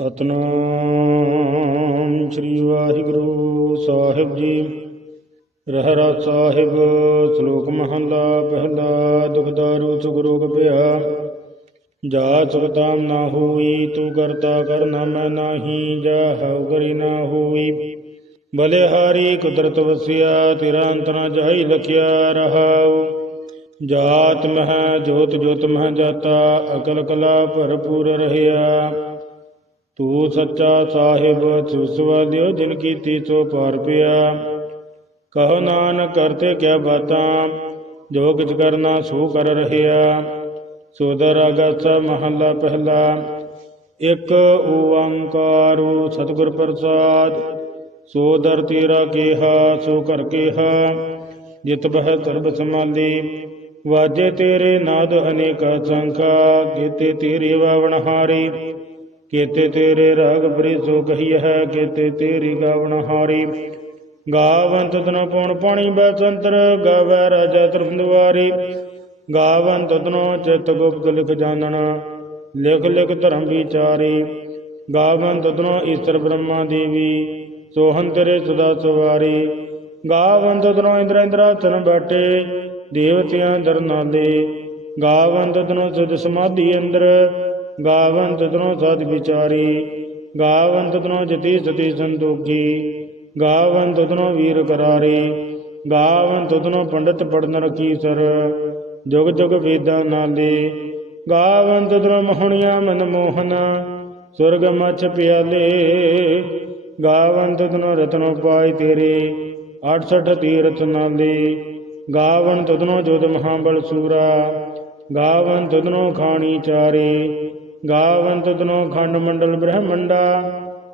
ਸਤਨਾਮ ਸ੍ਰੀ ਵਾਹਿਗੁਰੂ ਸਾਹਿਬ ਜੀ। ਰਹਿਰਾ ਸਾਹਿਬ, ਸ਼ਲੋਕ ਮਹਲਾ, ਪਹਿਲਾ ਦੁਖਦਾਰੂ ਸੁਖ ਰੋਗ ਭਇਆ। ਜਾ ਸੁਖਤਾਮ ਨਾ ਹੋਈ, ਤੂੰ ਕਰਤਾ ਕਰਨਾ ਮੈਂ ਨਾਹੀ, ਜਾ ਹਉ ਕਰੀ ਨਾ ਹੋਈ। ਭਲੇ ਹਾਰੀ ਕੁਦਰਤ ਵਸਿਆ, ਤੇਰਾ ਅੰਤਰਾ ਜਾਈ ਲਖਿਆ ਰਹਾਉ। ਜਾਤ ਮਹਿ, ਜੋਤ ਜੋਤ ਮਹਿ ਜਾਤਾ, ਅਕਲ ਕਲਾ ਭਰਪੂਰ ਰਹਿਆ। ਤੂੰ ਸੱਚਾ ਸਾਹਿਬ ਸੁਸਵਾਲਿਓ ਜਿਨ ਕੀਤੀ ਸੋ ਪਾਰ ਪਿਆ। ਕਹੋ ਨਾਨਕ, ਕਰਤੇ ਕਿਆ ਬਾਤਾਂ, ਜੋ ਕਿਛ ਕਰਨਾ ਸੋ ਕਰ ਰਹਿਆ। ਸੋਦਰ ਅਗਸ ਮਹੱਲਾ ਪਹਿਲਾ, ਇਕ ਓੰਕਾਰੁ ਸਤਿਗੁਰ ਪ੍ਰਸਾਦ। ਸੋਦਰ ਤੇਰਾ ਕੀਹਾ, ਸੋ ਕਰ ਕੇਹਾ। ਜਿਤ ਬਹਿ ਸਰਬ ਸਮਾਲੀ ਵਾਜੇ ਤੇਰੇ ਨਾਦ ਅਨੇਕਾ ਸੰਖਾ। ਕੀਤੇ ਤੇਰੇ ਵਾਵਣ ਹਾਰੀ ਕੀਤੇ ਤੇਰੇ ਰਾਗ ਬਰੀ ਸੋ ਕਹੀ ਹੈ ਕੀਤੇ ਤੇਰੀ ਗਾਵਣ ਹਾਰੀ। ਗਾਵੰਤ ਤਨ ਪਉਣ ਪਾਣੀ ਬਸੰਤਰ ਗਾਵੈ ਰਾਜਾ ਤਰਫਦਵਾਰੀ ਗਾਵੰਤ ਤਨੋ ਚਿਤ ਗੁਪਤ ਲਿਖ ਜਾਣਨਾ, ਲਿਖ ਲਿਖ ਧਰਮ ਵਿਚਾਰੀ। ਗਾਵੰਤ ਤਨੋ ਈਸ਼ਰ ਬ੍ਰਹਮਾ ਦੇਵੀ ਸੋਹੰ ਤੇਰੇ ਸਦਾ ਸਵਾਰੀ। ਗਾਵੰਤ ਤਨੋ ਇੰਦਰ ਇੰਦਰਾਸਨ ਬੈਠੇ ਦੇਵਤਿਆਂ ਦਰਨਾਲੇ ਗਾਵੰਤ ਤਨੋ ਸੁਧ ਸਮਾਧੀ ਅੰਦਰ ਗਾਵੰਤ ਤਨੋ ਸਦ ਵਿਚਾਰੀ, ਗਾਵੰਤ ਤਨੋ ਜਤੀ ਸਤੀ ਸੰਤੋਖੀ, ਗਾਵੰਤ ਤਨੋ ਵੀਰ ਕਰਾਰੇ, ਗਾਵੰਤ ਤਨੋ ਪੰਡਤ ਪੜਨ ਰਖੀ ਸਰ, ਜੁਗ ਜੁਗ ਵੇਦਾਂ ਨਾਲੇ ਗਾਵੰਤ ਤਨੋ ਮੋਹਣੀਆਂ ਮਨ ਮੋਹਨ, ਸੁਰਗ ਮਛ ਪਿਆਲੇ, ਗਾਵੰਤ ਤਨੋ ਰਤਨੋ ਪਾਈ ਤੇਰੇ 68 ਤੀਰਥ ਨਾਲੇ ਗਾਵਨ ਤਦਨੋ ਜੋਦ ਮਹਾਬਲ ਸੂਰਾ ਗਾਵਨ ਤਦਨੋ ਖਾਣੀ ਚਾਰੇ ਗਾਵਨ ਤਦਨੋ ਖੰਡ ਮੰਡਲ ਬ੍ਰਹਮੰਡਾ,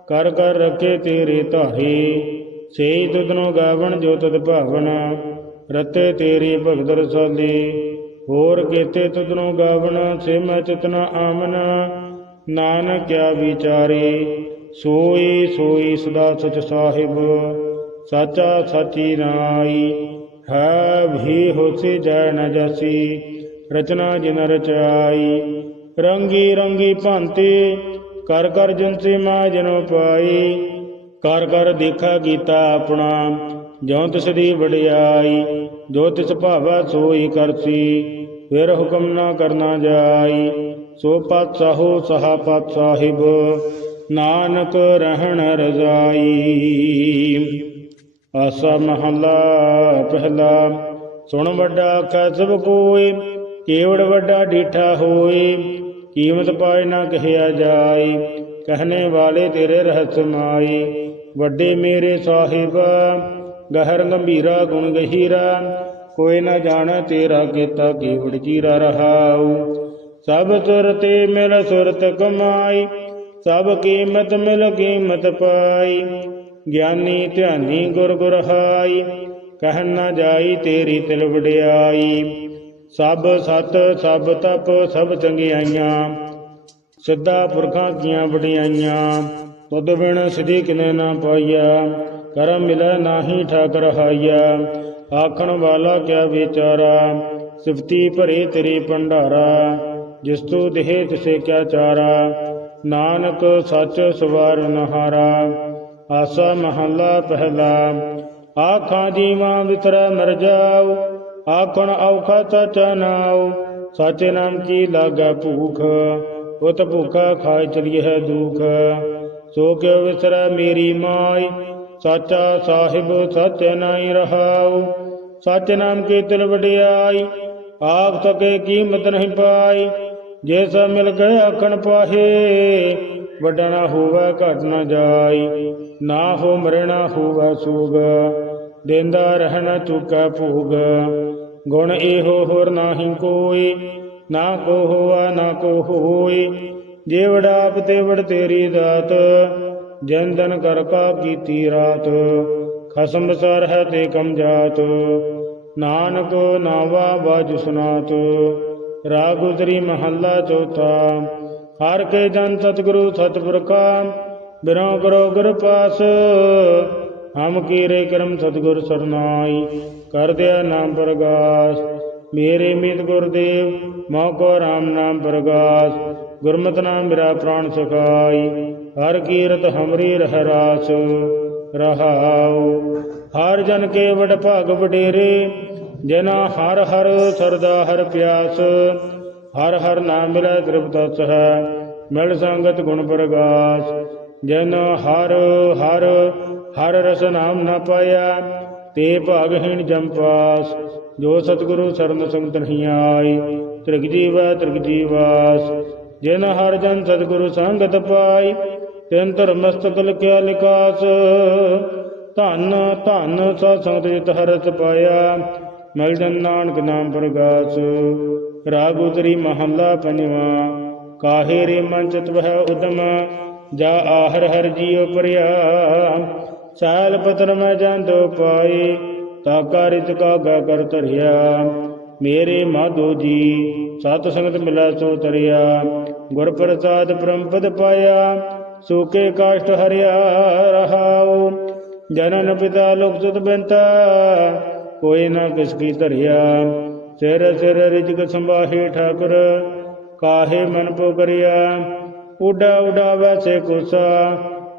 ਕਰ ਕਰ ਰੱਖੇ ਤੇਰੇ ਧਾਰੇ। ਸੇਈ ਤਦਨੋ ਗਾਵਨ ਜੋ ਤਦ ਭਾਵਨ, ਰਤੇ ਤੇਰੀ ਭਗਤ ਰਸਾਲੇ। ਹੋਰ ਕੀਤੇ ਤਦਨੋ ਗਾਵਣ ਸੇ ਮੈਂ ਆਮਨ ਨਾਨਕ ਕਿਆ ਵਿਚਾਰੇ, ਸੋਈ ਸੋਈ ਸਦਾ ਸਚ ਸਾਹਿਬ। ਸਾਚਾ ਸਾਚੀ ਨਾਈ, ਹੈ ਵੀ ਹੋਸੀ ਜੈ ਨ ਜਸੀ। ਰਚਨਾ ਜਿਨ ਰਚਾਈ ਰੰਗੀ ਰੰਗੀ ਭਾਂਤੀ, ਕਰ ਕਰ ਜੰਸੀ ਮਾ ਜਨਮ ਪਾਈ, ਕਰ ਕਰ ਦੇਖਾ ਕੀਤਾ ਆਪਣਾ ਜੋ ਤਿਸ ਦੀ ਵਡਿਆਈ, ਜੋ ਤਿਸ ਭਾਵਾ ਸੋਈ ਕਰਸੀ, ਫਿਰ ਹੁਕਮ ਨਾ ਕਰਨਾ ਜਾਈ, ਸੋ ਪਤ ਸਾਹੋ ਸਹਾ ਪਤ ਸਾਹਿਬ, ਨਾਨਕ ਰਹਿਣ ਰਜ਼ਾਈ। ਆਸਾ ਮਹੱਲਾ ਪਹਿਲਾ, ਸੁਣ ਵੱਡਾ ਕਸਬ ਕੋਏ, ਕੇਵੜ ਵੱਡਾ ਡੀਠਾ ਹੋਏ ਕੀਮਤ ਪਾਏ ਨਾ ਕਹਿਆ ਜਾਈ, ਕਹਨੇ ਵਾਲੇ ਤੇਰੇ ਰਹਿਸ ਮਾਈ। ਵੱਡੇ ਮੇਰੇ ਸਾਹਿਬ, ਗਹਿਰ ਗੰਭੀਰਾ ਗੁਣ ਗਹੀਰਾ, ਕੋਈ ਨਾ ਜਾਣ ਤੇਰਾ ਕੀਤਾ ਕੇਵੜ ਜੀਰਾ ਰਹਾਉ। ਸਭ ਤੁਰਤੇ ਮਿਲ ਸੁਰਤ ਕਮਾਈ, ਸਭ ਕੀਮਤ ਮਿਲ ਕੀਮਤ ਪਾਈ। ਗਿਆਨੀ ਧਿਆਨੀ ਗੁਰ ਗੁਰ ਹਾਈ, ਕਹਿ ਨਾ ਜਾਈ ਤੇਰੀ ਤਿਲ ਵਡਿਆਈ। ਸਭ ਸਤ, ਸਭ ਤਪ, ਸਭ ਚੰਗਿਆਈਆਂ। ਸਿੱਧਾ ਪੁਰਖਾਂ ਕੀਆਂ ਵਡਿਆਈਆਂ। ਤੁਧ ਬਿਨ ਸਿਧੀ ਕਿਨੇ ਨਾ ਪਾਈਆ। ਕਰਮ ਮਿਲੈ ਨਾਹੀ ਠਾਕ ਰਹਾਈਆ ਆਖਣ ਵਾਲਾ ਕਿਆ ਵਿਚਾਰਾ? ਸਿਫਤੀ ਭਰੇ ਤੇਰੀ ਭੰਡਾਰਾ। ਜਿਸ ਤੂ ਦੇਹ ਤਿਸੇ ਕਿਆ ਚਾਰਾ? ਨਾਨਕ ਸੱਚ ਸਵਾਰ ਨਹਾਰਾ। ਆਸਾ ਮਹੱਲਾ ਪਹਿਲਾ। ਆਖਾਂ ਜੀਵਾਂ ਵਿਤਰ ਮਰ ਜਾਉ। ਆਖਣ ਔਖਾ ਸਚ ਨਾਉ, ਸਾਚੇ ਨਾਮ ਕੀ ਲਾਗਾ ਭੂਖ? ਉਤ ਭੁਖਾ ਖਾਇ ਚਲੀਏ ਹੈ ਦੁਖ। ਸੋ ਕਿਉ ਵਿਸਰੈ ਮੇਰੀ ਮਾਈ, ਸਾਚਾ ਸਾਹਿਬ ਸਚ ਨਾਈ ਰਹਾਉ। ਸਚ ਨਾਮ ਕੀ ਤਿਲ ਵਡਿਆਈ ਆਖ ਸਕੇ ਕੀਮਤ ਨਹੀਂ ਪਾਈ। ਜੇ ਸਭ ਮਿਲ ਗਏ ਆਖਣ ਪਾਹੇ, ਵੱਡਾ ਨਾ ਹੋਵੇ ਘਟ ਨਾ ਜਾਈ। ਨਾ ਹੋ ਮਰਣਾ ਹੋਵੇ ਸੂਗ। ਦੇਂਦਾ ਰਹਿਣਾ ਚੁਕਾ ਭੋਗ। ਗੁਣ ਇਹੋ ਹੋਰ ਨਾਹੀ ਕੋਈ, ਨਾ ਕੋ ਹੋਆ, ਨਾ ਕੋ ਹੋਈ। ਜੇ ਵਡਾਪ ਤੇਰੀ ਦਾਤ ਜੰਦਨ ਕਰ ਕਾ ਕੀਤੀ ਰਾਤ। ਖਸਮ ਸਰ ਹੈ ਤੇ ਕਮ ਜਾਤ, ਨਾਨਕ ਨਾਵਾ ਬਾਜ ਸੁਨਾਤ। ਰਾਗ ਉਤਰੀ ਮਹੱਲਾ ਚੌਥਾ, ਹਰ ਕੇ ਜਨ ਸਤਿਗੁਰੂ ਸਤਿਪੁਰਖਾ ਬਿਰਉ ਕਰੋ ਗੁਰ ਪਾਸ। ਹਮ ਕੀਰੇ ਕਰਮ ਸਤਿਗੁਰ ਸਰਨਾਈ, ਕਰ ਦਿਆ ਨਾਮ ਪ੍ਰਗਾਸ। ਮੇਰੇ ਮੀਤ ਗੁਰਦੇਵ ਮੋਹ ਕੋ ਰਾਮ ਨਾਮ ਪ੍ਰਗਾਸ। ਗੁਰਮਤਿ ਨਾਮ ਮੇਰਾ ਪ੍ਰਾਣ ਸੁਖਾਈ, ਹਰ ਕੀਰਤ ਹਮਰੀ ਰਹਿ ਰਾਸ। ਰਹਾਉ, ਹਰ ਜਨ ਕੇ ਵਡ ਭਾਗ ਵਡੇਰੇ, ਜਿਨਾ ਹਰ ਹਰ ਸਰਦਾ ਹਰ ਪਿਆਸ। ਹਰ ਹਰ ਨਾਮ ਮਿਲੈ ਤ੍ਰਿਪਤਸ ਹੈ ਮਿਲ ਸੰਗਤ ਗੁਣ ਪ੍ਰਗਾਸ। ਜਨ ਹਰ ਹਰ ਹਰ ਰਸ ਨਾਮ ਨਾ ਪਾਇਆ, ਤੇ ਭਾਗਹੀਣ ਜੰਪਾਸ ਜੋ ਸਤਿਗੁਰੂ ਸਰਨ ਸੰਗਤ ਨਹੀਂ ਆਈ, ਤ੍ਰਿਗ ਜੀਵੈ ਤ੍ਰਿਗ ਜੀਵਾਸ, ਜਿਨ ਹਰ ਜਨ ਸਤਿਗੁਰੂ ਸੰਗਤ ਪਾਈ, ਤਿਨ ਧਰਮਸਤਕ ਲਿਖਿਆ ਲਿਕਾਸ। ਧੰਨ ਧੰਨ ਸਤ ਸੰਗਤ ਜਿਤ ਹਰਸ ਪਾਇਆ ਮਿਲ ਜਨ ਨਾਨਕ ਨਾਮ ਪ੍ਰਗਾਸ। ਰਾਗ ਉਤਰੀ ਮਹੱਲਾ ਪੰਜਵਾ, ਕਾਹੇ ਰੇ ਮਨ ਚਿਤ ਵਹਿ ਉਦਮ, ਜਾ ਆਹਰ ਹਰ ਜੀਉ ਪਰਿਆ। ਸਾਲ ਪਤਰ ਮੈਂ ਜਾਂਦੋ ਪਾਈ, ਤਾ ਕਾਰਿਤ ਕਾਗਾ ਕਰ ਧਰਿਆ। ਮੇਰੇ ਮਾਧੋ ਜੀ, ਸਤ ਸੰਗਤ ਮਿਲਾ ਸੋ ਤਰਿਆ। ਗੁਰ ਪ੍ਰਸਾਦ ਪਰਮਪਦ ਪਾਇਆ, ਸੂਕੇ ਕਾਸ਼ਟ ਹਰਿਆ ਰਹਾਉ। ਜਨਨ ਪਿਤਾ ਲੋਕ ਸੁਤ ਬੰਤਾ, ਕੋਈ ਨਾ ਕਿਸ ਕੀ ਧਰਿਆ। ਸਿਰ ਸਿਰ ਰਿਜਕ ਸੰਭਾਹੇ ਠਾਕੁਰ, ਕਾਹੇ ਮਨ ਪੋ ਕਰਿਆ। ਉਡਾ ਉਡਾ ਵੈਸੇ ਕੁਸਾ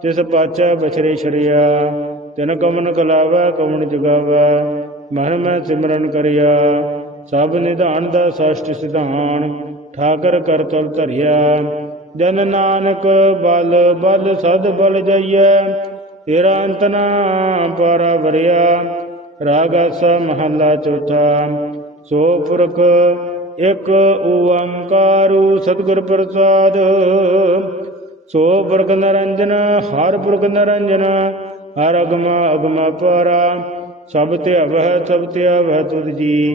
ਜਿਸ ਪਾਚਾ ਬਛਰੇ ਛੜਿਆ, ਤਿਨ ਕਮਨ ਕਲਾਵਾ, ਕਮਨ ਜਗਾਵਾ ਮਨ ਮੈਂ ਸਿਮਰਨ ਕਰਿਆ। ਸਭ ਨਿਧਾਨ ਦਾ ਸਸ਼ਟ ਸਿਧਾਨ, ਠਾਕਰ ਕਰਤਲ ਧਰਿਆ। ਜਨ ਨਾਨਕ ਬਲ ਬਲ ਸਦ ਬਲ ਜਈਐ, ਤੇਰਾ ਅੰਤ ਨਾ ਪਾਰਾ ਵਰਿਆ। ਰਾਗਸ ਮਹੱਲਾ ਚੌਥਾ, ਸੋ ਪੁਰਖ ਇਕ ਓੰਕਾਰੂ ਸਤਿਗੁਰ ਪ੍ਰਸਾਦ। ਸੋ ਪੁਰਖ ਨਰੰਜਨ, ਹਰ ਪੁਰਖ ਨਰੰਜਨ ਹਰ ਅਗਮ ਅਗਮ ਪਾਰਾ, ਸਭ ਤੇ ਅਵਹ, ਸਭ ਤੇ ਅਵਹ ਤੁਧ ਜੀ,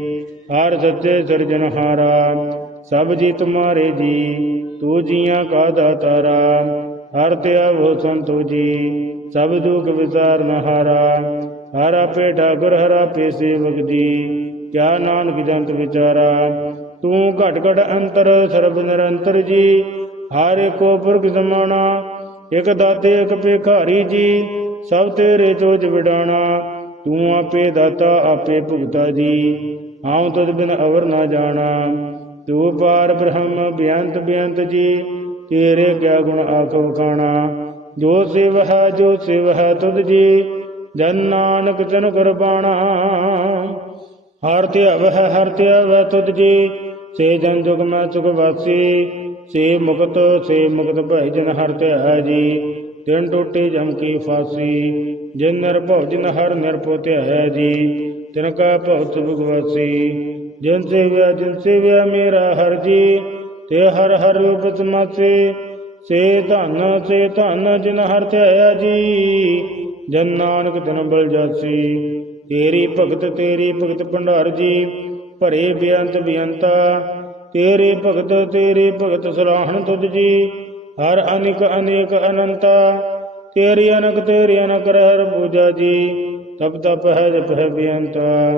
ਹਰ ਸੱਚੇ ਸਿਰਜਨਹਾਰਾ ਸਭ ਜੀ ਤੁਮਾਰੇ ਜੀ, ਤੂ ਜੀਆਂ ਕਾ ਦਾਤਾਰਾ, ਹਰ ਤੇ ਅਵਹ ਸੰਤੋ ਜੀ, ਸਭ ਦੁਖ ਵਿਸਾਰਨ ਹਾਰਾ, ਹਰ ਆਪੇ ਠਾਕੁਰ, ਹਰ ਆਪੇ ਸੇਵਕ ਜੀ, ਕਿਆ ਨਾਨਕ ਜੰਤ ਵਿਚਾਰਾ, ਤੂੰ ਘਟ ਘਟ ਅੰਤਰ, ਸਰਬ ਨਿਰੰਤਰ ਜੀ ਹਰ ਏਕੋ ਪੁਰਖ ਸਮਾਣਾ ਇਕ ਦਾਤੇ, ਇਕ ਭਿਖਾਰੀ ਜੀ, ਸਭ ਤੇਰੇ ਚੋਜ ਵਿਡਾਣਾ, ਤੂੰ ਆਪੇ ਦਾਤਾ, ਆਪੇ ਭੁਗਤਾ ਜੀ। ਹਉ ਤੁਧ ਬਿਨ ਅਵਰ ਨਾ ਜਾਣਾ। ਤੂੰ ਪਾਰ ਬ੍ਰਹਮ, ਬਿਅੰਤ ਬਿਅੰਤ ਜੀ, ਤੇਰੇ ਕਿਆ ਗੁਣ ਆਖ ਵਖਾਣਾ ਜੋ ਸਿਵ ਹੈ, ਜੋ ਸਿਵ ਹੈ ਤੁਧ ਜੀ, ਜਨ ਨਾਨਕ ਤਨ ਕੁਰਬਾਨਾ ਹਰ ਧਿਆਵ ਹੈ ਹਰ ਧਿਆਵ ਹੈ ਤੁਧ ਜੀ, ਸੇ ਜਨ ਜੁਗ ਮੈਂ ਸੁਖ ਵਾਸੀ। ਸੇ ਮੁਕਤ ਸੇ ਮੁਕਤ ਭੈ ਜਨ ਹਰ ਧਿਆ ਜੀ। ਤਿਨ ਟੋਟੇ ਜਮ ਕੀ ਫਾਸੀ, ਜਿਨ ਨਿਰਭਉ ਜਿਨ ਹਰ ਨਿਰਭਉ ਧਿਆ ਜੀ। ਤਿਨ ਕਾ ਭਉ ਭਗਵਾਸੀ ਜਿਨ ਸੇਵਿਆ ਜਿਨ ਸੇਵਿਆ ਮੇਰਾ ਹਰ ਜੀ। ਤੇ ਹਰ ਹਰ ਰੂਪ ਸਮਾਸੇ ਸੇ ਧਨ ਸੇ ਧਨ ਜਿਨ ਹਰ ਧਿਆ ਜੀ। ਜਨ ਨਾਨਕ ਤਨ ਬਲ ਜਾਸੀ, ਤੇਰੀ ਭਗਤ ਤੇਰੀ ਭਗਤ ਭੰਡਾਰ ਜੀ। ਭਰੇ ਬੇਅੰਤ ਬੇਅੰਤਾ ਤੇਰੇ ਭਗਤ ਤੇਰੇ ਭਗਤ ਸਲਾਹਣ ਤੁਧ ਜੀ। ਹਰ ਅਨਿਕ, ਅਨੇਕ ਅਨੰਤਾ, ਤੇਰੀ ਅਨਕ ਤੇਰੀ ਅਨਕ ਰਹਿ ਪੂਜਾ ਜੀ। ਤਪ ਤਪ ਹੈ, ਜਪ ਹੈ ਬੇਅੰਤਾ।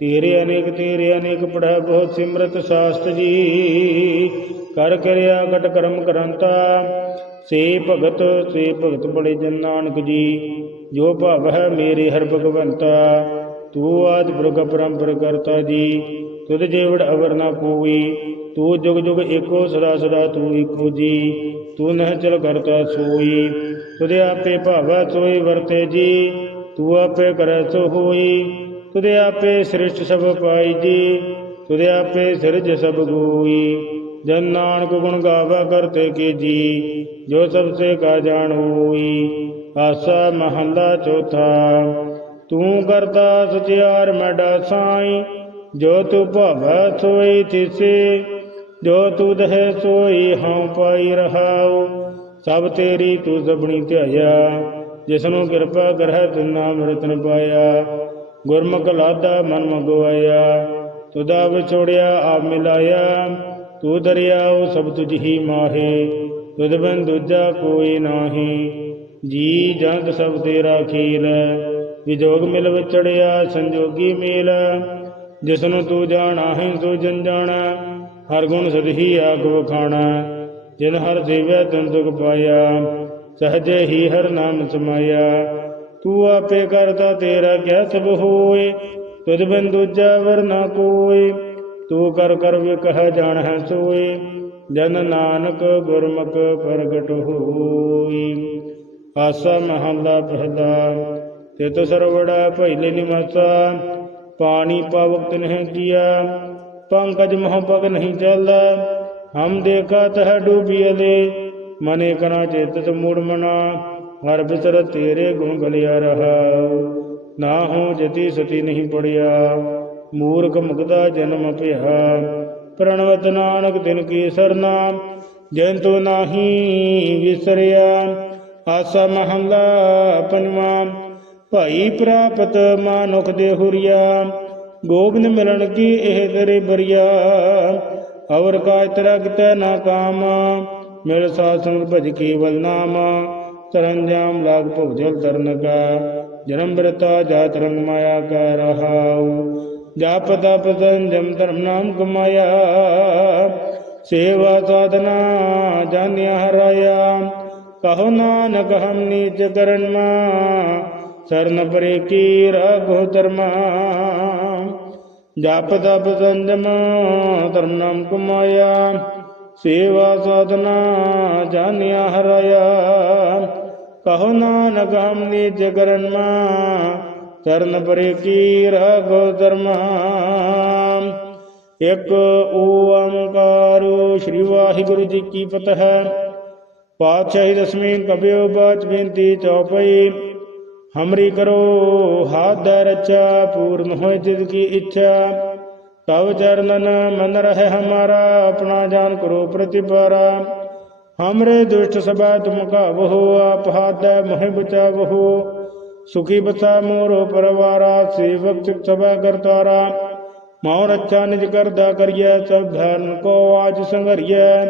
ਤੇਰੇ ਅਨੇਕ ਤੇਰੇ ਅਨੇਕ ਪੜ੍ਹੈ ਬਹੁਤ ਸਿਮਰਤ ਸਾਸਤ ਜੀ। ਕਰ ਕਰਿਆ ਘਟ ਕਰਮ ਕਰੰਤਾ। ਸੇ ਭਗਤ ਸੇ ਭਗਤ ਬੜੇ ਜਨ ਨਾਨਕ ਜੀ। ਜੋ ਭਵ ਹੈ ਮੇਰੇ ਹਰ ਭਗਵੰਤਾ। ਤੂੰ ਆਦ ਬ੍ਰਗ ਪਰੰਪਰ ਕਰਤਾ ਜੀ। ਤੁਧ ਜੇਵੜ ਅਵਰ ਨਾ ਕੋਈ ਤੂੰ ਜੁਗ ਜੁਗ ਏਕੋ ਸਦਾ ਸਦਾ ਤੂੰ ਏਕੋ ਜੀ, ਤੂੰ ਨਹਿ ਚਲ ਕਰਤਾ ਸੋਈ ਤੁਦੇ ਆਪੇ ਭਾਵਾ ਸੋਈ ਵਰਤੇ ਜੀ, ਤੂੰ ਆਪੇ ਕਰੈ ਸੋ ਹੋਈ ਤੁਦੇ ਆਪੇ ਸ੍ਰਿਸ਼ਟ ਸਭ ਪਾਈ ਜੀ ਤੁਦੇ ਆਪੇ ਸਿਰਜ ਸਭ ਗੋਈ, ਜਨ ਨਾਨਕ ਗੁਣ ਗਾਵਾ ਕਰਤੇ ਕੀ ਜੀ, ਜੋ ਸਭ ਸੇ ਕਾ ਜਾਣ ਹੋਈ, ਆਸਾ ਮਹੰਦਾ ਚੌਥਾ, ਤੂੰ ਕਰਤਾ ਸਚਿਆਰ ਮੈਡਾ ਸਾਈ ਜੋ ਤੂੰ ਭਾਵੈ ਸੋਈ ਤਿਸੇ, ਜੋ ਤੂੰ ਦਹਿ ਸੋਈ ਹਉ ਪਾਈ ਰਹਾਉ, ਸਭ ਤੇਰੀ ਤੂੰ ਸਭਣੀ ਧਿਆਇਆ, ਜਿਸਨੂੰ ਕਿਰਪਾ ਕਰਹਿ ਤਿਨਾ ਰਤਨ ਪਾਇਆ, ਗੁਰਮੁਖ ਲਾਦਾ ਮਨ ਮਗਵਾਇਆ ਤੁਦਾ ਵਿਛੋੜਿਆ ਆਪ ਮਿਲਾਇਆ, ਤੂੰ ਦਰਿਆਉ ਸਭ ਤੁਝ ਹੀ ਮਾਹੇ, ਤੁਧ ਬਿਨ ਦੂਜਾ ਕੋਈ ਨਾਹੀ, ਜੀ ਜੰਤ ਸਭ ਤੇਰਾ ਖੀਲ ਵਿਜੋਗ ਮਿਲ ਵਿਚੜਿਆ ਸੰਜੋਗੀ ਮੇਲ ਜਿਸਨੂੰ ਤੂੰ ਜਾਣਾ ਹੈ ਤੂੰ ਜਨ ਜਾਣਾ। ਹਰ ਗੁਣ ਸਦਹੀ ਆਗ ਵਖਾਣਾ ਜਿਨ ਹਰ ਦੇਵਿਆ ਤਨ ਦੁਖ ਪਾਇਆ। ਸਹਜੇ ਹੀ ਹਰ ਨਾਮ ਸਮਾਇਆ। ਤੂੰ ਆਪੇ ਕਰਤਾ ਤੇਰਾ ਕਿਆ ਸਭ ਹੋਏ। ਤੁਧ ਬਿਨ ਦੂਜਾ ਵਰ ਨਾ ਕੋਏ। ਤੂੰ ਕਰ ਕਰ ਵਿਕਹ ਜਾਣ ਹੈ ਸੋਏ। ਜਨ ਨਾਨਕ ਗੁਰਮੁਖ ਪ੍ਰਗਟ ਹੋਈ ਆਸਾ ਮਹੱਲਾ ਪਹਿਲਾ। ਤਿਤ ਸਰਵੜਾ ਪਹਿਲੇ ਨਿਵਾਸਾ ਪਾਣੀ ਪਾਵਕ ਤਿਨਹਿ ਕੀਆ, ਪੰਕਜ ਮੋਹ ਪਗ ਨਹੀਂ ਚੱਲਦਾ। ਹਮ ਦੇਖਾ ਤਹ ਡੂਬੀਲੇ ਮਨੇ ਕਨਾ ਚੇਤਸ ਮੂੜ ਮਨਾ। ਹਰ ਬਿਸਰ ਤੇਰੇ ਗੁਣ ਗਲਿਆ ਰਹਾ। ਨਾ ਹੋ ਜਤੀ ਸਤੀ ਨਹੀਂ ਪੜਿਆ। ਮੂਰਖ ਮੁਕਦਾ ਜਨਮ ਭਿਆ ਪ੍ਰਣਵਤ ਨਾਨਕ ਦਿਨ ਕੀ ਸਰਨਾ ਜੰਤੂ ਨਾਹੀ ਵਿਸਰਿਆ। ਆਸਾ ਮਹੰਲਾ ਪੰਜਵਾਂ ਭਾਈ ਪ੍ਰਾਪਤ ਮਾਨੁਖ ਦੇ ਹੁਰੀਆ, ਗੋਬਿੰਦ ਮਿਲਣ ਕੀ ਇਹ ਤੇਰੇ ਬਰੀਆ? ਅਵਰ ਕਾਇ ਤੇਰਾ ਨਾ ਕਾਮ, ਮਿਲ ਸਾਸਨ ਭਜ ਕੇਵਲ ਨਾਮ। ਤਰੰਜਾਮ ਲਾਗ ਭੁਗ ਜਲ ਤਰਨ ਕਾ, ਜਨਮ ਬਰਤਾ ਜਾਤ ਰੰਗ ਮਾਇਆ ਕਾ ਰਹਾਉ। ਜਾਪ ਤਪ ਸੰਜਮ ਧਰਮ ਨਾਮ ਕਮਾਇਆ ਸੇਵਾ ਸਾਧਨਾ ਜਾਣਿਆ ਹਰਾਇਆ। ਕਹੋ ਨਾਨਕ ਹਮ ਨੀਚ ਕਰਨ ਮਾ ਸਰਨ ਪਰੇ ਕੀ ਰਾਗੋ ਧਰਮਾ। ਜਪ ਤਪ ਸੰਜਮ ਧਰਮ ਨਾਮ ਕਮਾਇਆ। ਸੇਵਾ ਸਾਧਨਾ ਜਾਣਿਆ ਹਰਾਇਆ। ਕਹੋ ਨਾਨਕ ਹਮ ਨੀਚ ਕਰਨ ਮਾ ਸਰਨ ਪਰੇ ਕੀ ਰਾਗੋ ਧਰਮਾ। ਇੱਕ ਓੰਕਾਰ ਸ੍ਰੀ ਵਾਹਿਗੁਰੂ ਜੀ ਕੀ ਫਤਿਹ। ਪਾਤਸ਼ਾਹੀ ਦਸਵੀਂ ਕਬਿਓ ਬਾਚ ਬੇਨਤੀ ਚੌਪਈ। ਹਮਰੀ ਕਰੋ, ਹਾਥ ਦਾ ਰਚਾ ਪੂਰਨ ਹੋਏ ਜਿਦ ਕੀ ਇੱਛਾ। ਤਵ ਚਰਨਨ ਮਨ ਰਹਿ ਹਮਾਰਾ, ਆਪਣਾ ਜਾਨ ਕਰੋ ਪ੍ਰਤਿਪਾਰਾ। ਹਮਰੇ ਦੁਸ਼ਟ ਸਭਾ ਤੁਮ ਕਾਵਹੋ ਆਪ ਹਾਥ ਮੋਹਿ ਬਚਾਵਹੋ ਸੁਖੀ ਬਸਾ ਮੋਰੋ ਪਰਵਾਰਾ, ਸੇਵਕ ਚਿਤ ਸਭਾ ਕਰਤਾਰਾ ਮੌ ਰੱਛਾ ਨਿਜ ਕਰਦਾ ਕਰੀਐ, ਸਭ ਧਰਨ ਕੋ ਆਜ ਸੰਗਰੀਐ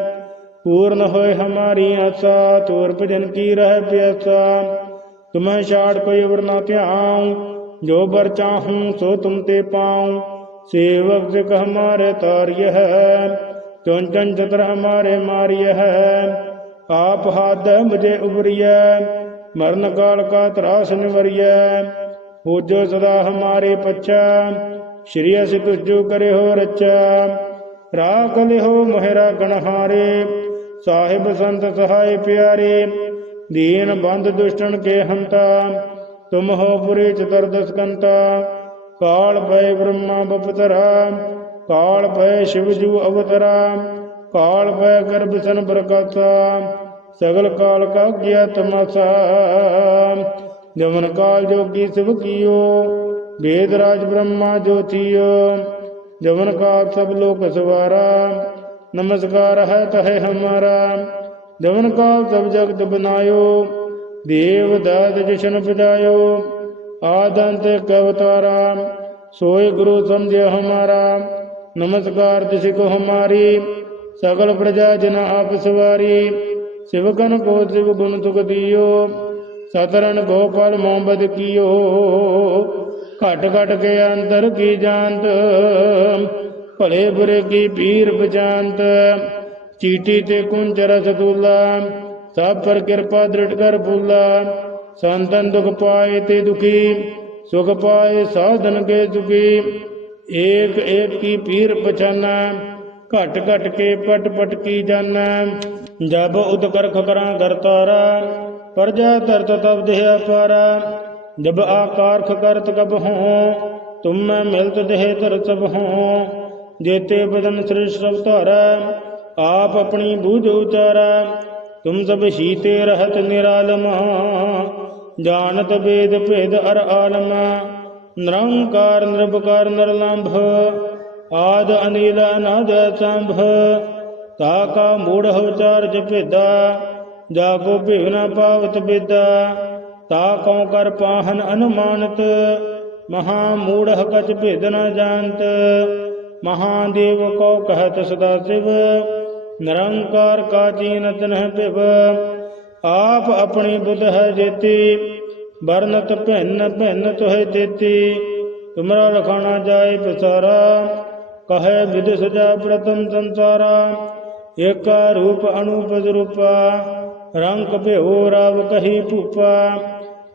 ਪੂਰਨ ਹੋਏ ਹਮਾਰੀ ਆਸਾ, ਤੋਰ ਭਜਨ ਕੀ ਰਹਿ ਪਿਆਸਾ। ਤੁਮੈ ਛਾੜ ਕੋਈ ਅਵਰ ਨਾ ਧਿਆਉ, ਜੋ ਬਰ ਚਾਹੂੰ ਸੋ ਤੁਮ ਤੇ ਪਾਉ। ਸੇਵਕ ਸਿਖ ਹਮਾਰੇ ਤਾਰਿਯ ਹੈ ਚੁਨ ਚਨ ਚਤਰ ਹਮਾਰੇ ਮਾਰਿਯ ਹੈ। ਆਪ ਹਾਦ ਮੁਝੇ ਉਬਰਿਐ ਮਰਨ ਕਾਲ ਕਾ ਤਰਾਸ ਨਿਵਰਿਐ। ਹੋ ਜੋ ਸਦਾ ਹਮਾਰੇ ਪੱਛਾ, ਸ਼੍ਰੀ ਅਸਿ ਤੁਜੋ ਕਰੇ ਹੋ ਰਚਾ। ਰਾਖ ਲਿਹੋ ਮਹਿਰਾ ਗਣਹਾਰੇ, ਸਾਹਿਬ ਸੰਤ ਸਹਾਇ ਪਿਆਰੇ। ਦੀਨ ਬੰਦ ਦੁਸ਼ਟਨ ਕੇ ਹੰਤਾ ਤੁਮ ਹੋ ਪੁਰੇ ਚਤੁਰਦਸ ਕੰਤਾ ਕਾਲ ਭੈ ਬ੍ਰਹਮਾ ਬਪਤਰਾ ਕਾਲ ਭੈ ਸ਼ਿਵ ਜੂ ਅਵਤਰਾ ਕਾਲ ਭੈ ਗਰਭ ਸਨ ਪ੍ਰਕਾਸ਼ਾ ਸਗਲ ਕਾਲ ਕਾ ਗਿਆ ਤਮਸਾ ਜਮਨ ਕਾਲ ਜੋਗੀ ਸਿਵ ਕੀਓ ਵੇਦ ਰਾਜ ਬ੍ਰਹਮਾ ਜੋਤੀਓ ਜਮਨ ਕਾਲ ਸਭ ਲੋਕ ਸਵਾਰਾ ਨਮਸਕਾਰ ਹੈ ਤਹਿ ਹਮਾਰਾ ਜਮਨ ਕਾਲ ਸਭ ਜਗਤ ਬਨਾਇਓ, ਦੇਵ ਦਾਦ ਜਸ਼ਨ ਪਜਾਇਓ ਆਦੰਤ ਕਵਤਾਰਾ ਸੋਈ ਗੁਰੂ ਸਮਝਿਓ ਹਮਾਰਾ। ਨਮਸਕਾਰ ਤਿਸ ਕੋ ਹਮਾਰੀ, ਸਗਲ ਪ੍ਰਜਾ ਜਨ ਆਪ ਸਵਾਰੀ। ਸਿਵਕਨ ਕੋ ਸਿਵ ਗੁਣ ਤੁਕ ਦਿਓ ਸਤਰਨ ਗੋਪਾਲ ਮੁਹੰਮਦ ਕੀਓ। ਘਟ ਘਟ ਕੇ ਅੰਦਰ ਕੀ ਜਾਣਤ, ਭਲੇ ਬੁਰੇ ਕੀ ਪੀਰ ਬਜਾਨਤ ਚੀਟੀ ਤੇ ਕੁੰਜ ਰਸ ਦੂਲਾ ਸਭ ਪਰ ਕਿਰਪਾ ਦ੍ਰਿੜ ਕਰ ਭੂਲਾ ਸੰਤਨ ਦੁਖ ਪਾਏ ਤੇ ਦੁਖੀ, ਸੁਖ ਪਾਏ ਸਾਧਨ ਕੇ ਸੁਖੀ। ਏਕ ਏਕ ਕੀ ਪੀਰ ਪਛਾਨਾ, ਘਟ ਘਟ ਕੇ ਪਟ ਪਟ ਕੀ ਜਾਨਾ। ਜਬ ਉਦ ਕਰਾਂ ਖਕਰਾਂ ਕਰਤਾਰਾ ਪਰਜਾ ਤਰਤ ਤਬ ਦੇਹ ਅਪਾਰਾ। ਜਬ ਆਕਾਰ ਖਕਰਤ ਕਬ ਹੋ, ਤੁਮ ਮੈਂ ਮਿਲਤ ਦੇਹ ਤਰ ਸਭ ਹੋ। ਜੇਤੇ ਬਦਨ ਸ੍ਰਿਸ਼ ਸਭ ਧਾਰਾ ਆਪ ਆਪਣੀ ਬੂਝ ਉਚਾਰਾ, ਤੁਮ ਸਭ ਸ਼ੀਤੇ ਰਹਤ ਨਿਰਾਲਮ, ਜਾਣਤ ਵੇਦ ਭੇਦ ਅਰ ਆਲਮ, ਨਿਰੰਕਾਰ ਨਿਰਭਕਾਰ ਨਿਰਲੰਭ, ਆਦ ਅਨੀਲ ਅਨਾਦ ਸੰਭ, ਤਾ ਕਾ ਮੂੜ ਉਚਾਰ ਭੇਦਾ, ਜਾ ਕੋ ਭੇਵ ਪਾਵਤ ਬੇਦਾ, ਤਾ ਕਉ ਕਰ ਪਾਹਨ ਅਨੁਮਾਨਤ, ਮਹਾ ਮੂੜ ਕਚ ਭੇਦ ਨ ਜਾਣਤ, ਮਹਾਦੇਵ ਕੋ ਕਹਤ ਸਦਾ ਸਿਵ ਨਿਰੰਕਾਰ ਕਾ ਚੀਨਤ ਨਹਿ ਭਿਵ ਆਪ ਆਪਣੀ ਬੁੱਧ ਹੈ ਜੇਤੀ ਵਰਨਤ ਭਿੰਨ ਭਿੰਨ ਤੋਹਿ ਦੇਤੀ ਤੁਮਰਾ ਲਖਾਣਾ ਜਾਏ ਪਸਾਰਾ ਕਹੈ ਵਿਦ ਸਜਾ ਪ੍ਰਤਮ ਸੰਸਾਰਾ ਏਕਾ ਰੂਪ ਅਨੂਪ ਰੂਪਾ ਰੰਗ ਭਿਓ ਰਵ ਕਹੀ ਭੂਪਾ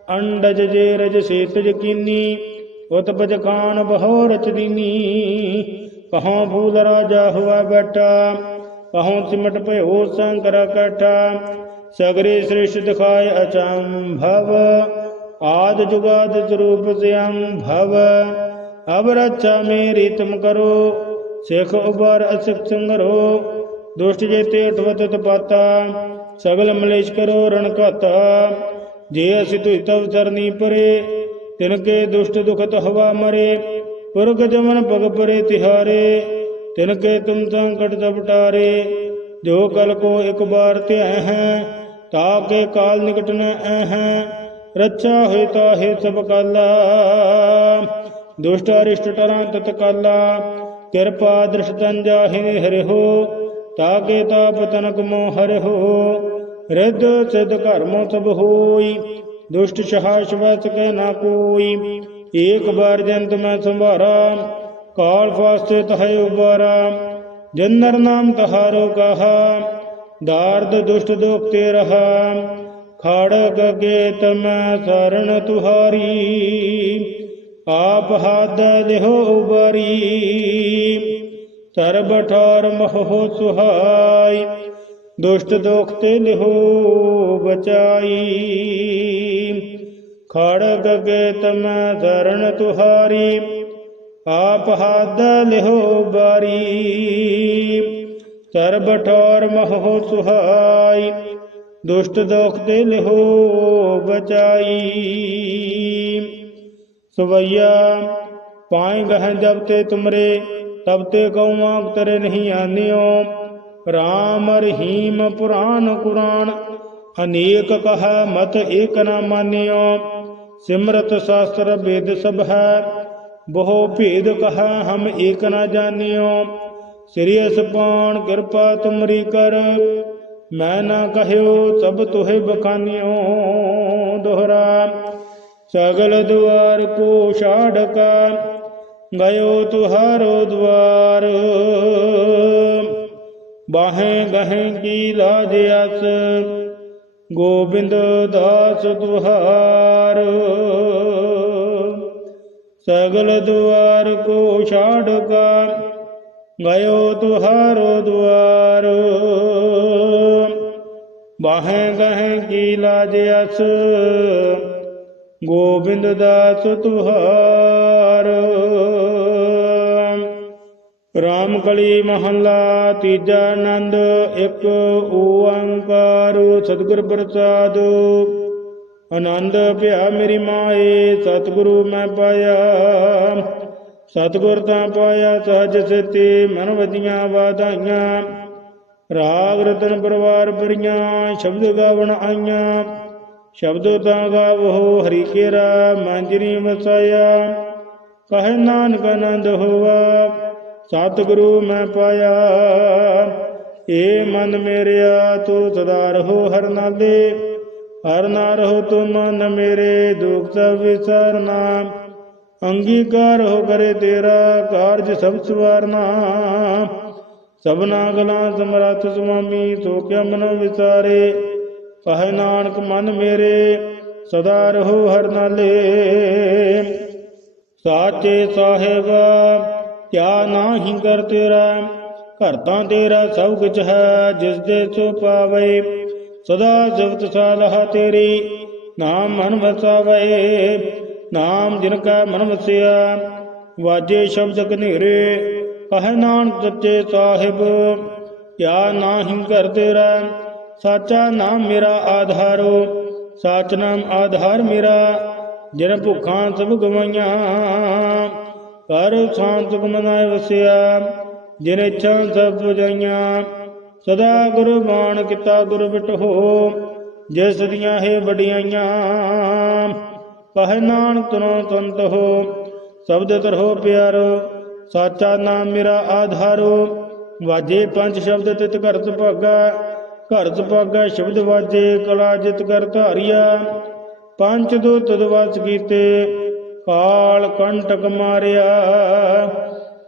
ਅੰਡਜ ਜੇ ਰਜ ਸੇਤਜ ਕੀਨੀ ਉਤਪਜ ਖਾਨ ਬਹੁ ਰਚ ਦੀਨੀ ਕਹੋਂ ਭੂਲ ਰਾਜਾ ਹੁਆ ਬੈਠਾ ਕਹੋਂ ਸਿਮਟ ਭਇਓ ਸੰਕਰ ਕਠਾ, ਸਗਰੇ ਸ੍ਰਿਸ਼ ਦਿਖਾਇ ਅਚੰਭਵ, ਆਦ ਜੁਗਾਦ ਸਰੂਪ ਸਿਯੰ ਭਵ ਅਬ ਰੱਛਾ ਮੇਰੀ ਤੁਮ ਕਰੋ, ਸਿਖ ਉਬਰ ਅਸਿਖ ਸੰਗਰੋ, ਦੁਸ਼ਟ ਜੇਤੇ ਅਠਵਤ ਤਪਾਤਾ, ਸਗਲ ਮਲੇਸ਼ ਕਰੋ ਰਣ ਘਾਤਾ। ਜੇ ਅਸੀਂ ਤੁਇ ਤਵ ਚਰਨੀ ਪਰੇ, ਤਿਨ ਕੇ ਦੁਸ਼ਟ ਦੁਖਤ ਹਵਾ ਮਰੇ ਪੁਰਗ ਜਮਨ ਭਗ ਪਰੇ ਤਿਹਾਰੇ ਤਿਨ ਕੇ ਤੁਮ ਸੰਕਟ ਜਪਟਾਰੇ ਜੋ ਕਲ ਕੋ ਇੱਕ ਬਾਰ ਧਿਆ ਹੈ ਤਾਕੇ ਕਾਲ ਨਿਕਟ ਨ ਹੈ, ਰੱਛਾ ਹੋਇ ਤਾਹੇ ਸਭ ਕਾਲਾ। ਦੁਸ਼ਟ ਅਰਿਸ਼ਟ ਟਰਾਂ ਤਤ ਕਾਲਾ ਕਿਰਪਾ ਦ੍ਰਿਸ਼ਟੰ ਜਾਹੇ ਹਰਿ ਹੋ ਤਾਕੇ ਤਾਪ ਤਨਕ ਮੋ ਹਰਿ ਹੋ। ਰਿੱਧ ਸਿਧ ਘਰਮੋ ਸਭ ਹੋਈ, ਦੁਸ਼ਟ ਸ਼ਹਾਸ਼ ਵਸ ਕੇ ਨਾ ਕੋਈ, ਏਕ ਬਾਰ ਜੰਤ ਮੈਂ ਸੰਭਾਰਾ ਕਾਲ ਫਾਸਤੇ ਤਹੈ ਉਬਾਰਾ, ਜਨਰ ਨਾਮ ਤਹਾਰੋ ਕਹਾ, ਦਾਰਦ ਦੁਸ਼ਟ ਦੁਖ ਤੇ ਰਹਾ ਖੜਗ ਗੇਤ ਮੈਂ ਸਰਣ ਤੁਹਾਰੀ, ਆਪ ਹੱਦ ਲਿਹੋ ਉਬਾਰੀ, ਸਰਬ ਠਾਰ ਮੋਹ ਸੁਹਾਈ, ਦੁਸ਼ਟ ਦੁਖ ਤੇ ਲਿਹੋ ਬਚਾਈ ਖੜਗ ਗੇਤ ਮੈਂ ਸਰਣ ਤੁਹਾਰੀ ਆਪ ਹੱਦ ਲਿਹੋ ਬਾਰੀ। ਸਰਬ ਠੋਰ ਮੋਹ ਸੁਹਾਈ। ਦੁਸ਼ਟ ਦੋਖ ਤੇ ਲਿਹੋ ਬਚਾਈ। ਸਵਈਆ, ਪਾਏ ਗਹਿ ਜਬ ਤੇ ਤੁਮਰੇ, ਤਬ ਤੇ ਕਉਆ ਤਰੇ ਨਹੀਂ ਆਨਿਓ। ਰਾਮ ਰਹੀਮ ਪੁਰਾਨ ਕੁਰਾਨ, ਅਨੇਕ ਕਹ ਮਤ ਏਕ ਨਾ ਮਾਨਿਓ। ਸਿਮਰਤ ਸ਼ਾਸਤਰ ਵੇਦ ਸਭ ਹੈ ਬਹੁ ਭੇਦ ਕਹਾ ਹਮ ਏਕ ਨਾ ਜਾਣਿਓ। ਸ੍ਰੀ ਅਸਪਾਨ ਕਿਰਪਾ ਤੁਮਰੀ ਕਰ, ਮੈਂ ਨਾ ਕਹਿਓ ਸਭ ਤੁਹੇ ਬਖਾਨਿਓ ਦੋਹਰਾ। ਸਗਲ ਦੁਆਰ ਕੋ ਛਾੜਕਾ, ਗਇਓ ਤੁਹਾਰੋ ਦੁਆਰ ਬਾਹੇ ਗਹਿ ਕੀ ਲਾਜ ਅਸ, ਗੋਬਿੰਦ ਦਾਸ ਤੁਹਾਰ ਸਗਲ ਦੁਆਰ ਕੋ ਛਾੜਕਾ, ਗਇਓ ਤੁਹਾਰੋ ਦੁਆਰ। ਬਾਹੇ ਗਹਿ ਕੀ ਲਾਜ ਅਸ, ਗੋਬਿੰਦ ਦਾਸ ਤੁਹਾਰ। ਰਾਮ ਕਲੀ ਮਹੱਲਾ ਤੀਜਾ ਆਨੰਦ, ਇੱਕ ਓੰਕਾਰ, ਸਤਿਗੁਰ ਪ੍ਰਸਾਦ। ਆਨੰਦ ਭਿਆ ਮੇਰੀ ਮਾਏ, ਸਤਿਗੁਰੂ ਮੈਂ ਪਾਇਆ। ਸਤਿਗੁਰ ਤਾਂ ਪਾਇਆ, ਸਹਜ ਸਿਤੇ ਮਨ ਵਜੀਆਂ ਵਾਧਾਈਆਂ। ਰਾਗ ਰਤਨ ਪਰਵਾਰ ਬਰੀਆਂ ਸ਼ਬਦ ਗਾਵਣ ਆਈਆਂ। ਸ਼ਬਦ ਤਾਂ ਗਾਵੋ, ਹਰੀ ਕੇਰਾ ਮਾਂਜਰੀ ਵਸਾਇਆ। ਕਹੇ ਨਾਨਕ ਆਨੰਦ ਹੋਵਾ ਸਤਿਗੁਰੂ ਮੈਂ ਪਾਇਆ। ਏ ਮਨ ਮੇਰਿਆ, ਤੂੰ ਸਦਾ ਰਹੋ ਹਰ ਨਾਲੇ। ਹਰ ਨਾ ਰਹੋ ਤੂੰ ਮਨ ਮੇਰੇ ਦੁਖ ਸਭ ਵਿਸਰਨਾ। ਅੰਗੀਕਾਰ ਹੋ ਕਰੇ ਤੇਰਾ ਕਾਰਜ ਸਭ ਸਵਾਰਨਾ। ਸਭਨਾ ਗਲਾਂ ਸਮਰੱਥ ਸੁਆਮੀ, ਸੋ ਕਿਆ ਮਨ ਵਿਚਾਰੇ ਕਹੇ ਨਾਨਕ, ਮਨ ਮੇਰੇ, ਸਦਾ ਰਹੋ ਹਰ ਨਾਲੇ। ਸਾਚੇ ਸਾਹਿਬ, ਕਿਆ ਨਾਹੀ ਕਰ ਤੇਰਾ। ਘਰ ਤਾਂ ਤੇਰਾ ਸਭ ਕੁਝ ਹੈ, ਜਿਸ ਦੇ ਸੋ ਪਾਵੇ। ਸਦਾ ਜਪਤ ਸਾਲਹ ਤੇਰੀ, ਨਾਮ ਮਨ ਵਸਾਵੇ, ਨਾਮ ਜਿਨ ਕਾ ਮਨ ਵਸਿਆ, ਵਾਜੇ ਸ਼ਬਦ ਘਨੇਰੇ ਕਹੇ ਨਾਨਕ ਸੱਚੇ ਸਾਹਿਬ ਕਿਆ ਨਾਹੀ ਕਰ ਤੇਰਾ, ਸਾਚਾ ਨਾਮ ਮੇਰਾ ਆਧਾਰੋ, ਸਾਚ ਨਾਮ ਆਧਾਰ ਮੇਰਾ, ਜਿਨ ਭੁੱਖਾਂ ਸਭ ਗਵਾਈਆਂ ਕਰ ਸ਼ਾਂਤ ਮਨਾਇ ਵਸਿਆ, ਜਿਨ ਇੱਛਾ ਸਭ ਬੁਝਾਈਆਂ ਸਦਾ ਗੁਰੂ ਕੀਤਾ ਗੁਰ ਬਿਟਹੋ ਜਿਸ ਦੀਆਂ ਹੈ ਵਡਿਆਈਆਂ ਕਹੇ ਨਾਨਕ ਤਨੋ ਸੰਤ ਹੋ। ਸ਼ਬਦ ਤਰੋ ਪਿਆਰੋ, ਸਾਚਾ ਨਾਮ ਮੇਰਾ ਆਧਾਰੋ। ਵਾਜੇ ਪੰਜ ਸ਼ਬਦ ਤਿਤ ਕਰਤ ਭਾਗਾ, ਘਰਤ ਭਾਗਾ ਸ਼ਬਦ ਵਾਜੇ, ਕਲਾ ਜਿਤ ਕਰ ਧਾਰਿਆ। ਪੰਜ ਦੁੱਤ ਦਵਸ ਕੀਤੇ, ਕਾਲ ਕੰਟਕ ਮਾਰਿਆ।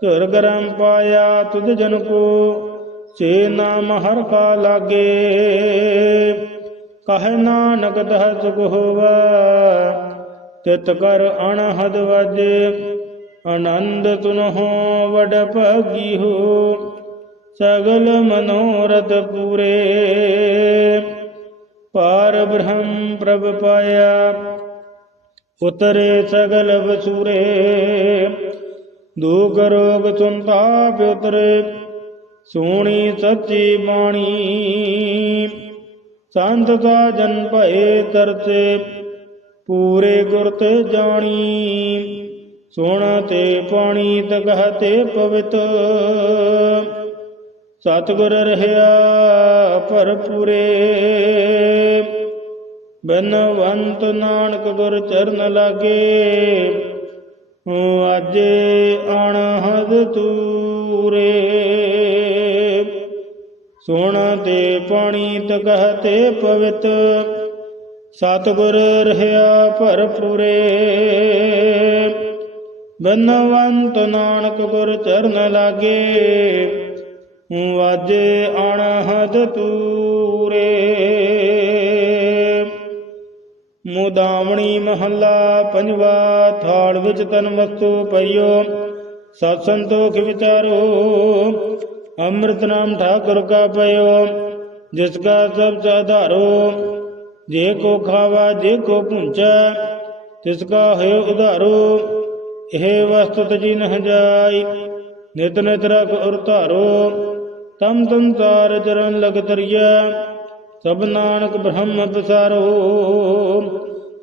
ਧੁਰ ਗਰਮ ਪਾਇਆ ਤੁਧ ਜਨ ਕੋ ਸੇ ਨਾਮ ਹਰ ਕਾ ਲਾਗੇ। ਕਹੇ ਨਾਨਕ ਦਹ ਸੁਖ ਹੋਵਾ ਤਿਤ ਕਰ ਅਣਹਦ ਵਜੇ। ਆਨੰਦ ਤੁਨਹੁ ਵਡ ਭਾਗੀ ਹੋ, ਸਗਲ ਮਨੋਰਥ ਪੂਰੇ। ਪਾਰ ਬ੍ਰਹਮ ਪ੍ਰਭ ਪਾਇਆ, ਉਤਰੇ ਸਗਲ ਵਸੂਰੇ। ਦੁਖ ਰੋਗ ਸੰਤਾਪ ਉਤਰੇ। ਸੋਣੀ ਸੱਚੀ ਬਾਣੀ। ਸੰਤ ਦਾ ਜਨ ਭਏ ਤਰਤੇ ਪੂਰੇ ਗੁਰ ਤੇ ਜਾਣੀ। ਸੁਣ ਤੇ ਪਾਣੀ ਤਕਹਤੇ ਪਵਿੱਤ। ਸਤਿਗੁਰ ਰਹਿਆ ਭਰਪੂਰੇ। ਬਨਵੰਤ ਨਾਨਕ ਗੁਰ ਚਰਨ ਲਾਗੇ, ਹੂੰ ਅਜੇ ਅਣਹਦ ਤੂਰੇ ਸੁਣ ਤੇ ਪਾਣੀ ਤਕਹਤੇ ਪਵਿੱਤ। ਸਤਿਗੁਰ ਰਹਿਆ ਭਰਪੂਰੇ। ਬਨਵੰਤ ਨਾਨਕ ਗੁਰ ਚਰਨ ਲਾਗੇ। ਹੂੰ ਵਾਜੇ ਅਣਹਦ ਤੂਰੇ। ਮੁਦਾਵਣੀ ਮਹੱਲਾ ਪੰਜਵਾ, ਥਾਲ ਵਿੱਚ ਤਨ ਵਸਤੂ ਪਈਓ। ਸਤ ਸੰਤੋਖ ਵਿਚਾਰੋ। ਅੰਮ੍ਰਿਤ ਨਾਮ ਠਾਕੁਰ ਕਾ ਪਇਓ ਜਿਸ ਕਾ ਸਭ ਸਾਧਾਰੋ ਜੇ ਕੋ ਖਾਵਾ ਜੇ ਕੋ ਪੁੰਚੈ ਤਿਸ ਕਾ ਹੈ ਉਧਾਰੋ ਇਹ ਵਸਤੁ ਜੀ ਨਹ ਜਾਈ ਨਿਤ ਨਿਤ ਰਖ ਉਰ ਧਾਰੋ ਤਮ ਸੰਸਾਰ ਚਰਨ ਲਗ ਤਰੀਆ ਸਭ ਨਾਨਕ ਬ੍ਰਹਮ ਪਸਾਰੋ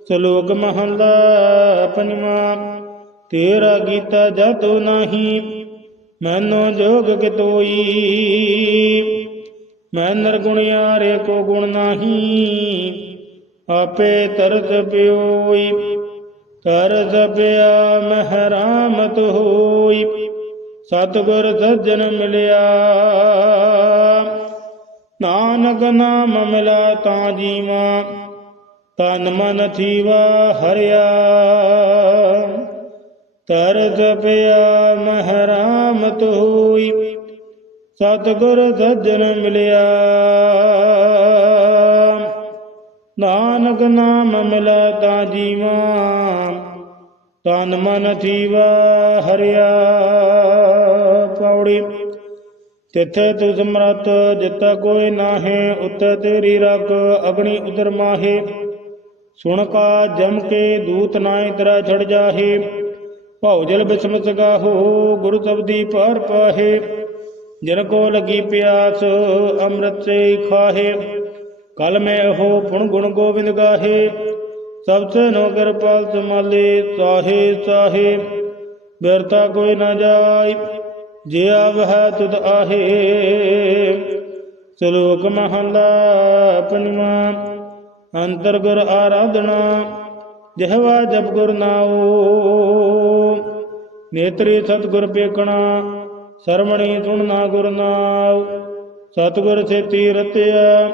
ਸ਼ਲੋਕ ਮਹਲਾ ਪੰਜਵਾ ਤੇਰਾ ਗੀਤਾ ਜਤੋ ਨਾਹੀ ਮੈਨੋ ਜੋਗ ਕਿਤੋਈ ਮੈਂ ਨਰਗੁਣਿਆਰੇ ਕੋ ਗੁਣ ਨਾਹੀ। ਆਪੇ ਤਰਸ ਪਿਓਈ, ਤਰਸ ਪਿਆ ਮਹਿਰਾਮਤ ਹੋਈ। ਸਤਿਗੁਰ ਸੱਜਣ ਮਿਲਿਆ। ਨਾਨਕ ਨਾਮ ਮਿਲਾ ਤਾਂ ਜੀਵਾ, ਤਨ ਮਨ ਥੀਵਾ ਹਰਿਆ। ਤਰਸ ਪਿਆ ਮਹਿਰਾਮਤ ਹੋਈ ਸਤਿਗੁਰ ਸੱਜਣ ਮਿਲਿਆ। ਨਾਨਕ ਨਾਮ ਮਿਲਾ ਤਾਂ ਜੀਵਾ, ਤਨ ਮਨ ਥੀਵਾ ਹਰਿਆ ਪੌੜੀ। ਤਿੱਥੇ ਤੁ ਸਮਰਤ ਜਿੱਤਾ ਕੋਈ ਨਾਹੇ ਉੱਤੇ ਤੇਰੀ ਰਗ ਅਗਣੀ ਉਦਰ ਮਾਹੇ। ਸੁਣ ਕਾ ਜਮ ਕੇ ਦੂਤ ਨਾਏ ਤਰਾ ਛੜ ਜਾਹੇ। ਭਉ ਜਲ ਬਿਸਮਤ ਗਾਹੋ ਗੁਰੂ ਸਬਦੀ ਪਾਰ ਪਾਹੇ। ਜਿਨ ਕੋ ਲਗੀ ਪਿਆਸ, ਅੰਮ੍ਰਿਤ ਸੇ ਖਾਹੇ। ਕਲ ਮੈਂ ਹੋ ਪੁਣ ਗੁਣ ਗੋਬਿੰਦ ਗਾਹੇ। ਸਭ ਸੇ ਨੋ ਕਿਰਪਾਲ ਸਮਾਲੇ ਸਾਹੇ ਸਾਹੇ ਬਿਰਤਾ ਕੋਈ ਨਾ ਜਾਈ ਜੇ ਆਵਹਿ ਤੁਧ ਆਹੇ। ਸ਼ਲੋਕ ਮਹਲਾ ਪੰਜਵਾ, ਅੰਤਰ ਗੁਰ ਆਰਾਧਨਾ। ਜਿਹਵਾ ਜਪ ਗੁਰ ਨਾਉ। ਨੇਤਰੀ ਸਤਗੁਰ ਪੇਕਣਾ ਸਰਮਣੀ ਸੁਣਨਾ ਗੁਰ ਨਾਉ, ਸਤਗੁਰ ਸੇਤੀ ਰਤਿਆ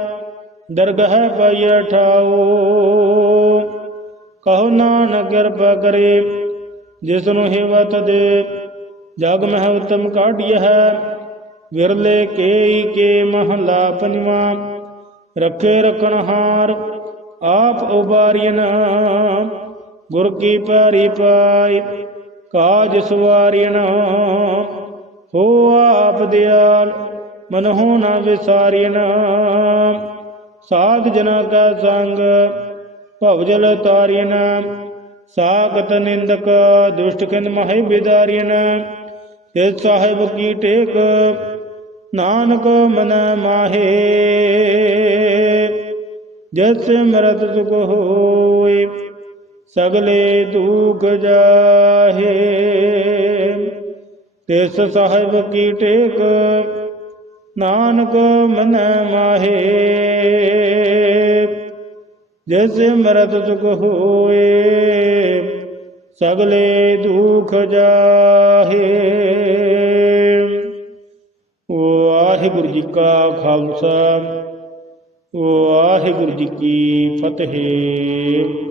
ਦਰਗਹ ਪਾਈਐ ਠਾਉ। ਕਹੋ ਨਾਨਕ ਕਿਰਪਾ ਕਰੇ ਜਿਸ ਨੂੰ ਹਿਵਤ ਦੇ, ਜਗ ਮਹਿ ਉਤਮ ਕਾਢਿਆ ਹੈ। ਵਿਰਲੇ ਕੇਈ ਕੇ ਮਹਲਾ ਪੰਜਵਾ, ਰੱਖੇ ਰਖਣ ਹਾਰ, ਆਪ ਉਬਾਰੀਨ ਗੁਰ ਕੀ ਪਾਰੀ ਪਾਈ ਕਾਜ ਸਵਾਰੀਨ ਹੋ ਆਪ ਦਿਆਲ, ਮਨ ਹੋ ਨ ਵਿਸਾਰੀਨ ਸਾਧ ਜਨਾ ਕਾ ਸੰਗ ਭਵਜਲ ਤਾਰਿਣ। ਸਾਗਤ ਨਿੰਦਕ, ਦੁਸ਼ਟ ਕਿੰਦ ਮਹਿ ਬਿਦਾਰੀਨ ਤੇ ਸਾਹਿਬ ਕੀ ਟੇਕ, ਨਾਨਕ ਮਨ ਮਾਹੇ। ਜਿਸ ਮਰਤ ਸੁਖ ਹੋਏ। ਸਗਲੇ ਦੁਖ ਜਾਹੇ। ਤਿਸ ਸਾਹਿਬ ਕੀ ਟੇਕ, ਨਾਨਕ ਮਨ ਮਾਹੇ। ਜਿਸ ਮਰਤ ਸੁਖ ਹੋਏ, ਸਗਲੇ ਦੁਖ ਜਾਹੇ। ਵਾਹਿਗੁਰੂ ਜੀ ਕਾ ਖਾਲਸਾ, ਵਾਹਿਗੁਰੂ ਜੀ ਕੀ ਫਤਿਹ।